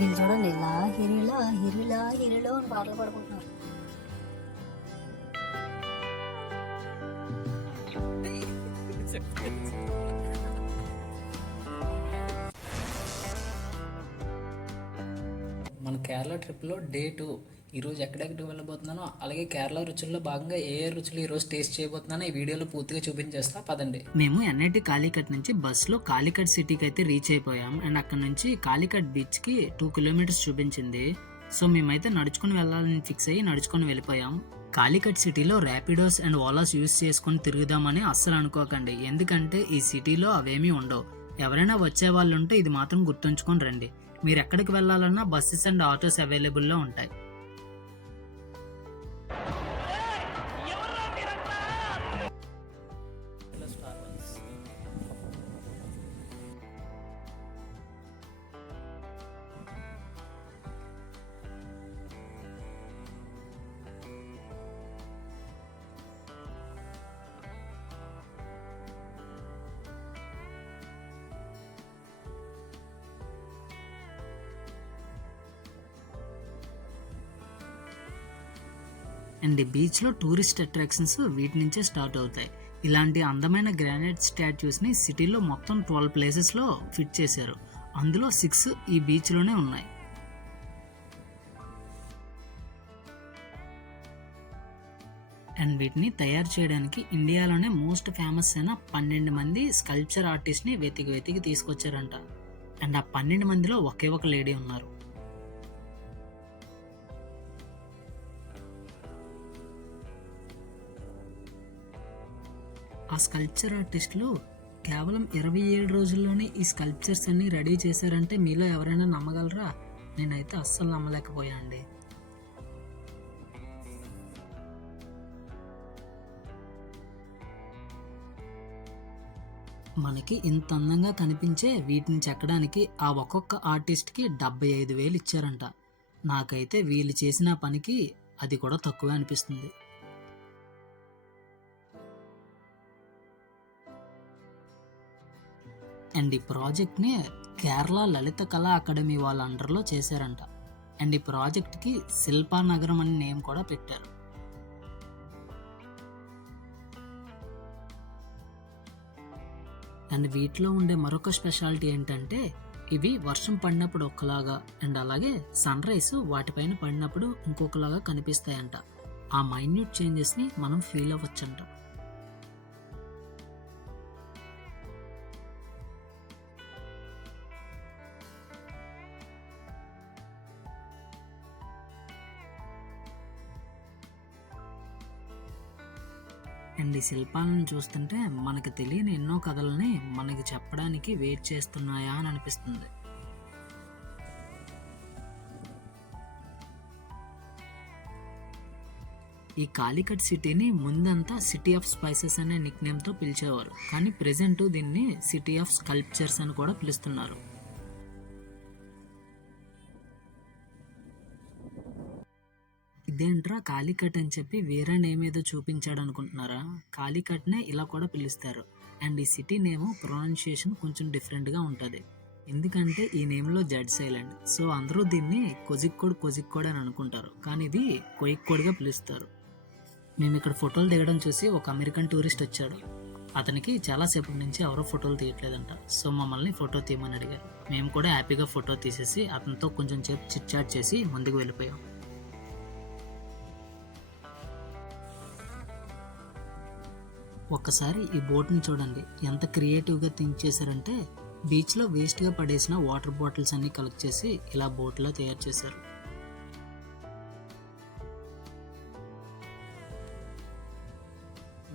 వీళ్ళు చూడండి లాహిరిలా హిరిలా హిరిలో అని పాటలు పాడుకుంటున్నారు. మన కేరళ ట్రిప్లో డే 2 ఈరోజు ఎక్కడెక్కడికి వెళ్ళబోతున్నానో, అలాగే కేరళ రుచుల్లో భాగంగా ఏ రుచులు ఈరోజు టేస్ట్ చేయబోతున్నానో ఈ వీడియోలో పూర్తిగా చూపించేస్తా పదండి. మేము ఎన్ఐటి కాలికట్ నుంచి బస్సులో కాలికట్ సిటీకి అయితే రీచ్ అయిపోయాం. అండ్ అక్కడ నుంచి కాలికట్ బీచ్కి 2 కిలోమీటర్స్ చూపించింది. సో మేమైతే నడుచుకుని వెళ్ళాలని ఫిక్స్ అయ్యి నడుచుకొని వెళ్ళిపోయాం. కాలికట్ సిటీలో ర్యాపిడోస్ అండ్ ఓలాస్ యూస్ చేసుకొని తిరుగుదామని అస్సలు అనుకోకండి, ఎందుకంటే ఈ సిటీలో అవేమీ ఉండవు. ఎవరైనా వచ్చే వాళ్ళు ఉంటే ఇది మాత్రం గుర్తుంచుకొని రండి. మీరు ఎక్కడికి వెళ్ళాలన్నా బస్సెస్ అండ్ ఆటోస్ అవైలబుల్లో ఉంటాయి. అండ్ ఈ బీచ్లో టూరిస్ట్ అట్రాక్షన్స్ వీటి నుంచే స్టార్ట్ అవుతాయి. ఇలాంటి అందమైన గ్రానైట్ స్టాట్యూస్ని సిటీలో మొత్తం 12 ప్లేసెస్లో ఫిట్ చేశారు. అందులో 6 ఈ బీచ్లోనే ఉన్నాయి. అండ్ వీటిని తయారు చేయడానికి ఇండియాలోనే మోస్ట్ ఫేమస్ అయిన 12 మంది స్కల్ప్చర్ ఆర్టిస్ట్ని వెతికి తీసుకొచ్చారంట. అండ్ ఆ 12 మందిలో ఒకే ఒక లేడీ ఉన్నారు. ఆ స్కల్ప్చర్ ఆర్టిస్టులు కేవలం 27 రోజుల్లోనే ఈ స్కల్ప్చర్స్ అన్ని రెడీ చేశారంటే మీలో ఎవరైనా నమ్మగలరా? నేనైతే అస్సలు నమ్మలేకపోయా అండి. మనకి ఇంత అందంగా కనిపించే వీటిని చెక్కడానికి ఆ ఒక్కొక్క ఆర్టిస్ట్కి 75,000 ఇచ్చారంట. నాకైతే వీళ్ళు చేసిన పనికి అది కూడా తక్కువే అనిపిస్తుంది. అండ్ ఈ ప్రాజెక్ట్ని కేరళ లలిత కళా అకాడమీ వాళ్ళ అండర్లో చేశారంట. అండ్ ఈ ప్రాజెక్ట్కి శిల్పా నగరం అనే నేమ్ కూడా పెట్టారు. అండ్ వీటిలో ఉండే మరొక స్పెషాలిటీ ఏంటంటే ఇవి వర్షం పడినప్పుడు ఒకలాగా అండ్ అలాగే సన్ రైజ్ వాటిపైన పడినప్పుడు ఇంకొకలాగా కనిపిస్తాయంట. ఆ మైన్యూట్ చేంజెస్ని మనం ఫీల్ అవ్వచ్చంట. అండ్ ఈ శిల్పాలను చూస్తుంటే మనకు తెలియని ఎన్నో కథలని మనకి చెప్పడానికి వెయిట్ చేస్తున్నాయా అని అనిపిస్తుంది. ఈ కాలికట్ సిటీని ముందంతా సిటీ ఆఫ్ స్పైసెస్ అనే నిక్ నేమ్తో పిలిచేవారు, కానీ ప్రెజెంట్ దీన్ని సిటీ ఆఫ్ స్కల్ప్చర్స్ అని కూడా పిలుస్తున్నారు. ఇదేంట్రా కాలికట్ అని చెప్పి వేరే నేమ్ ఏదో చూపించాడు అనుకుంటున్నారా? కాలికట్నే ఇలా కూడా పిలుస్తారు. అండ్ ఈ సిటీ నేమ్ ప్రొనౌన్సియేషన్ కొంచెం డిఫరెంట్గా ఉంటుంది, ఎందుకంటే ఈ నేమ్లో జెడ్ సైలెంట్. సో అందరూ దీన్ని కోజిక్కోడ్ అని అనుకుంటారు, కానీ ఇది కోయిక్కోడ్గా పిలుస్తారు. మేము ఇక్కడ ఫోటోలు దిగడం చూసి ఒక అమెరికన్ టూరిస్ట్ వచ్చాడు. అతనికి చాలాసేపటి నుంచి ఎవరో ఫోటోలు తీయట్లేదంట. సో మమ్మల్ని ఫోటో తీయమని అడిగారు. మేము కూడా హ్యాపీగా ఫోటో తీసేసి అతనితో కొంచెం సేపు చిట్ చాట్ చేసి ముందుకు వెళ్ళిపోయాం. ఒక్కసారి ఈ బోట్ని చూడండి, ఎంత క్రియేటివ్గా థింక్ చేశారంటే బీచ్లో వేస్ట్గా పడేసిన వాటర్ బాటిల్స్ అన్ని కలెక్ట్ చేసి ఇలా బోట్లో తయారు చేశారు.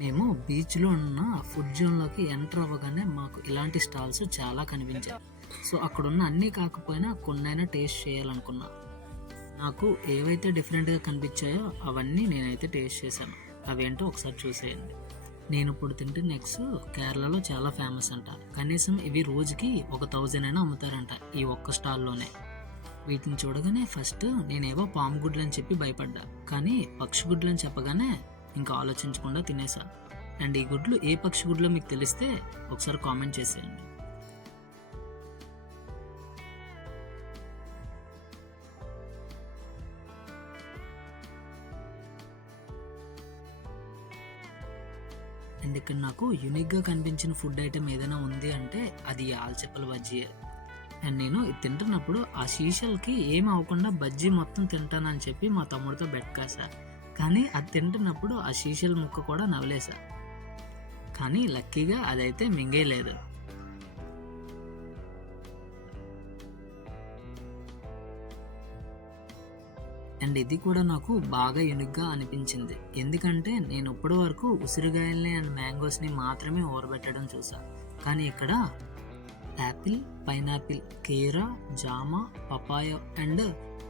మేము బీచ్లో ఉన్న ఫుడ్ జోన్లోకి ఎంటర్ అవ్వగానే మాకు ఇలాంటి స్టాల్స్ చాలా కనిపించాయి. సో అక్కడున్న అన్నీ కాకపోయినా కొన్నైనా టేస్ట్ చేయాలనుకున్నా. నాకు ఏవైతే డిఫరెంట్గా కనిపించాయో అవన్నీ నేనైతే టేస్ట్ చేశాను. అవేంటో ఒకసారి చూసేయండి. నేను ఇప్పుడు తింటున్న ఎగ్స్ కేరళలో చాలా ఫేమస్ అంట. కనీసం ఇవి రోజుకి 1,000 అయినా అమ్ముతారంట ఈ ఒక్క స్టాల్లోనే. వీటిని చూడగానే ఫస్ట్ నేనేవో పాము గుడ్లు అని చెప్పి భయపడ్డా, కానీ పక్షి గుడ్లు అని చెప్పగానే ఇంకా ఆలోచించకుండా తినేసా. అండ్ ఈ గుడ్లు ఏ పక్షి గుడ్లో మీకు తెలిస్తే ఒకసారి కామెంట్ చేసేయండి. అండ్ ఇక్కడ నాకు యూనిక్గా కనిపించిన ఫుడ్ ఐటెం ఏదైనా ఉంది అంటే అది ఆల్చిప్పల బజ్జీయే. అండ్ నేను ఇది తింటున్నప్పుడు ఆ శీషల్కి ఏమి అవ్వకుండా బజ్జీ మొత్తం తింటానని చెప్పి మా తమ్ముడితో బెట్ కాసా. కానీ అది తింటున్నప్పుడు ఆ శీషల్ ముక్క కూడా నవలేసా. కానీ లక్కీగా అదైతే మింగేయలేదు. అండ్ ఇది కూడా నాకు బాగా యూనిక్గా అనిపించింది. ఎందుకంటే నేను ఇప్పటి వరకు ఉసిరికాయల్ని అండ్ మ్యాంగోస్ని మాత్రమే ఊరబెట్టడం చూసా. కానీ ఇక్కడ యాపిల్, పైనాపిల్, కీరా, జామ, పపాయ అండ్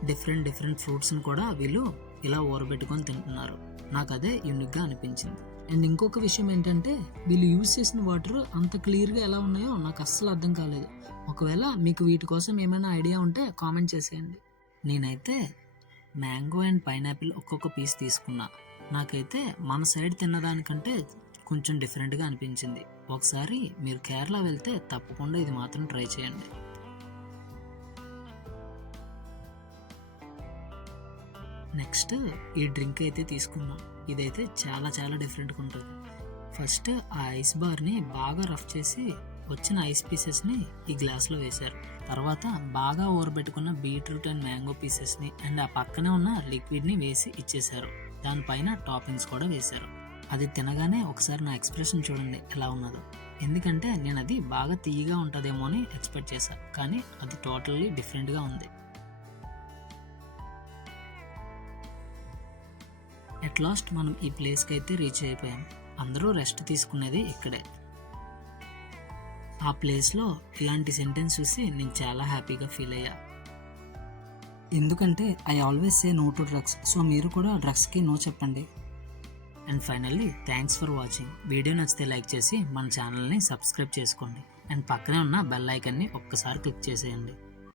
డిఫరెంట్ ఫ్రూట్స్ని కూడా వీళ్ళు ఇలా ఊరబెట్టుకొని తింటున్నారు. నాకు అదే యూనిక్గా అనిపించింది. అండ్ ఇంకొక విషయం ఏంటంటే వీళ్ళు యూజ్ చేసిన వాటర్ అంత క్లియర్గా ఎలా ఉన్నాయో నాకు అస్సలు అర్థం కాలేదు. ఒకవేళ మీకు వీటి కోసం ఏమైనా ఐడియా ఉంటే కామెంట్ చేసేయండి. నేనైతే మ్యాంగో అండ్ పైనాపిల్ ఒక్కొక్క పీస్ తీసుకున్నా. నాకైతే మన సైడ్ తిన్నదానికంటే కొంచెం డిఫరెంట్గా అనిపించింది. ఒకసారి మీరు కేరళ వెళ్తే తప్పకుండా ఇది మాత్రం ట్రై చేయండి. నెక్స్ట్ ఈ డ్రింక్ అయితే తీసుకున్నాం. ఇదైతే చాలా డిఫరెంట్గా ఉంటుంది. ఫస్ట్ ఆ ఐస్ బార్ని బాగా రఫ్ చేసి వచ్చిన ఐస్ పీసెస్ని ఈ గ్లాస్లో వేశారు. తర్వాత బాగా ఊరబెట్టుకున్న బీట్రూట్ అండ్ మ్యాంగో పీసెస్ని అండ్ ఆ పక్కనే ఉన్న లిక్విడ్ని వేసి ఇచ్చేశారు. దానిపైన టాపింగ్స్ కూడా వేశారు. అది తినగానే ఒకసారి నా ఎక్స్ప్రెషన్ చూడండి ఎలా ఉన్నదో. ఎందుకంటే నేను అది బాగా తీయగా ఉంటుందేమో అని ఎక్స్పెక్ట్ చేశాను, కానీ అది టోటల్లీ డిఫరెంట్గా ఉంది. అట్ లాస్ట్ మనం ఈ ప్లేస్కి అయితే రీచ్ అయిపోయాం. అందరూ రెస్ట్ తీసుకునేది ఇక్కడే. ఆ ప్లేస్లో ఇలాంటి సెంటెన్స్ చూసి నేను చాలా హ్యాపీగా ఫీల్ అయ్యా. ఎందుకంటే I always say no to drugs. So మీరు కూడా డ్రగ్స్కి నో చెప్పండి. And finally thanks for watching. Video నచ్చితే లైక్ చేసి మన ఛానల్ని సబ్స్క్రైబ్ చేసుకోండి. అండ్ పక్కనే ఉన్న బెల్ ఐకాన్ని ఒక్కసారి క్లిక్ చేసేయండి.